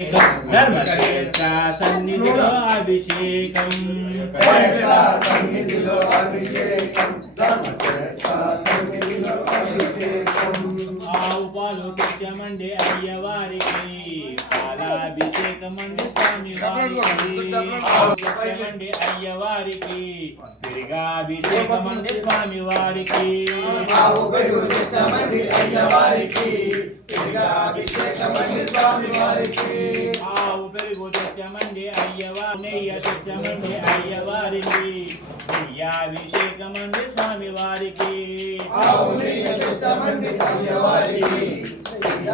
ధర్మశ్రేష్ఠ సన్నిధిలో అభిషేకం సన్నిధిలో అభిషేకం ధర్మశ్రేష్ఠ సన్నిధిలో అభిషేకం ఆవు పాలు తెచ్చమండి అయ్యవారికి పాలాభిషేకమండి స్వామి వారికి అయ్యవారికి తిరిగాభిషేకమండి స్వామి వారికి ఆవు పెరుగు తెచ్చమండి అయ్యవారికి అభిషేకమండి స్వామి వారికి ఆవు పెరుగు తెచ్చమండి అయ్యవారి నెయ్య తెచ్చమండి అయ్యవారికి నెయ్యాభిషేకమండి స్వామి వారికి ఆవు నెయ్య తెచ్చమండి అయ్యవారికి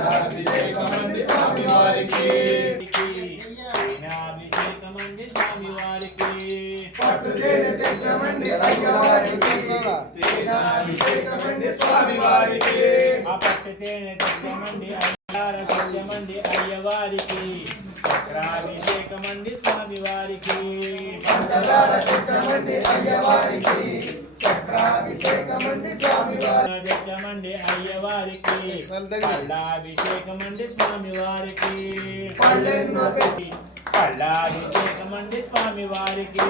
అభిషేకమండి స్వామి వారికి అభిషేకమండి స్వామి వారికి పట్టు తేనె తెచ్చమండి అయ్యవారికి అభిషేకమండి స్వామి వారికి ఆ పట్టు తేనె తెచ్చమండి అయ్యార తెచ్చమండి అయ్యవారికి చక్రాభిషేకమండి స్వామి వారికి పంచదార తెచ్చమండి అయ్యవారికి చక్రాభిషేకమండి స్వామి వారికి తెచ్చమండి అయ్యవారికి పళ్ళాభిషేకమండి స్వామి వారికి పళ్ళెన్నో తెచ్చి పళ్ళాభిషేకమండి స్వామి వారికి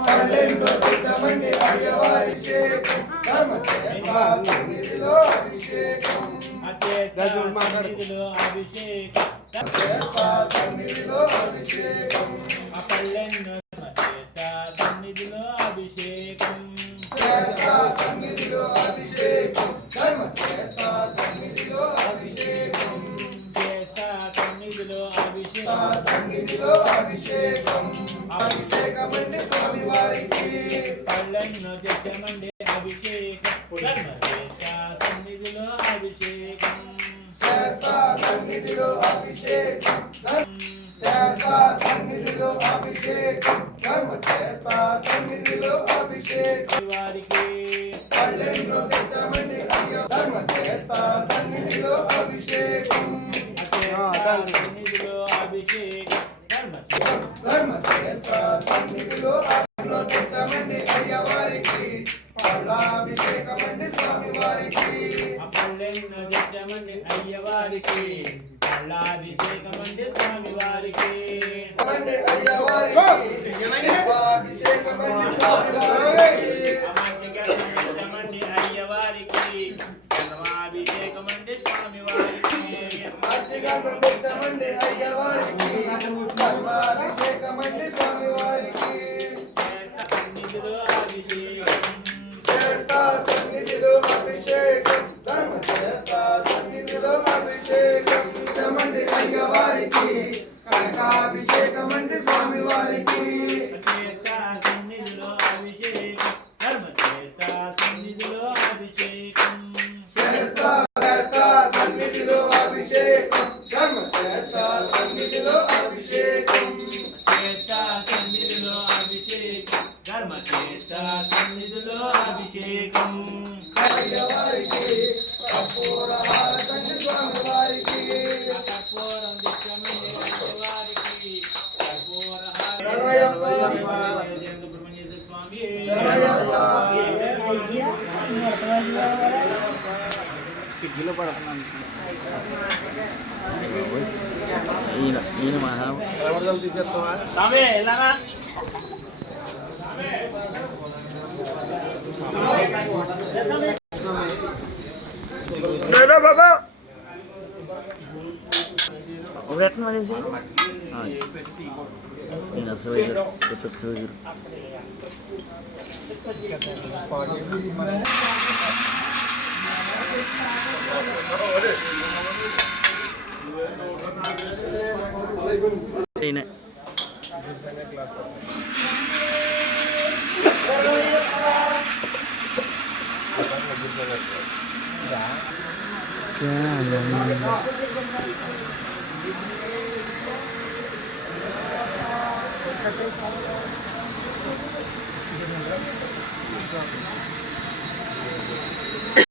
పళ్ళెన్నో తెచ్చమండి అయ్యవారికి సన్నిధిలో అభిషేకం సన్నిధిలో అభిషేకం సన్నిధిలో అభిషేకం పళ్ళెన్నో సన్నిధిలో అభిషేకం సన్నిధిలో అభిషేకం సన్నిధిలో అభిషేకం సన్నిధిలో అభిషేకం సన్నిధిలో అభిషేకం అభిషేకమండి స్వామి వారికి పళ్ళెన్నో తెచ్చమండి అభిషేకం సన్నిధిలో అభిషేకం సన్నిధిలో అభిషేకం సన్నిధిలో అభిషేకం సన్నిధిలో అభిషేకం వారికి పళ్ళెన్నో తెచ్చమండి అయ్యో ధర్మ చేస్తా సన్నిధిలో అభిషేకం సన్నిధిలో అభిషేకం ధర్మ చేస్తా సన్నిధిలో తెచ్చమండి అయ్యవారికి పళ్ళాభిషేకమండి స్వామి వారికి పళ్ళెన్నో తెచ్చమండి అయ్యవారికి పళ్ళాభిషేకమండి స్వామి వారికి అయ్యవారికి అభిషేకమండి స్వామి వారికి తెచ్చమండి అయ్యవారికి అభిషేకమండి స్వామి వారికి అర్చిగంధం తెచ్చమండి అయ్యవారికి అభిషేకమండి స్వామి వారికి సన్నిధిలో అభిషేకం చేస్తా సన్నిధిలో అభిషేకం ధర్మ చేస్తా సన్నిధిలో అభిషేకం చమండి అయ్యవారికి కనకాభిషేకమండి స్వామి వారికి సన్నిధిలో అభిషేకం ధర్మ సన్నిధిలో అభిషేకం చేస్తా సన్నిధిలో అభిషేకం ధర్మ చేస్తా సన్నిధిలో అభిషేకం సన్నిధిలో అభిషేకం ధర్మ సన్నిధిలో అభిషేకం అయ్యవారికి కర్పూర హారతండి స్వామి వారికి కర్పూరం దిక్కమండి అయ్యవారికి కర్పూర స్వామి కిడ్నీలో పడుతున్నాను ఈయన మహా తీసేస్తావా స్వామి ఎలానా బాబా ఒకటి మరి నేను అసలు కొత్త సోజరు అయినా क्या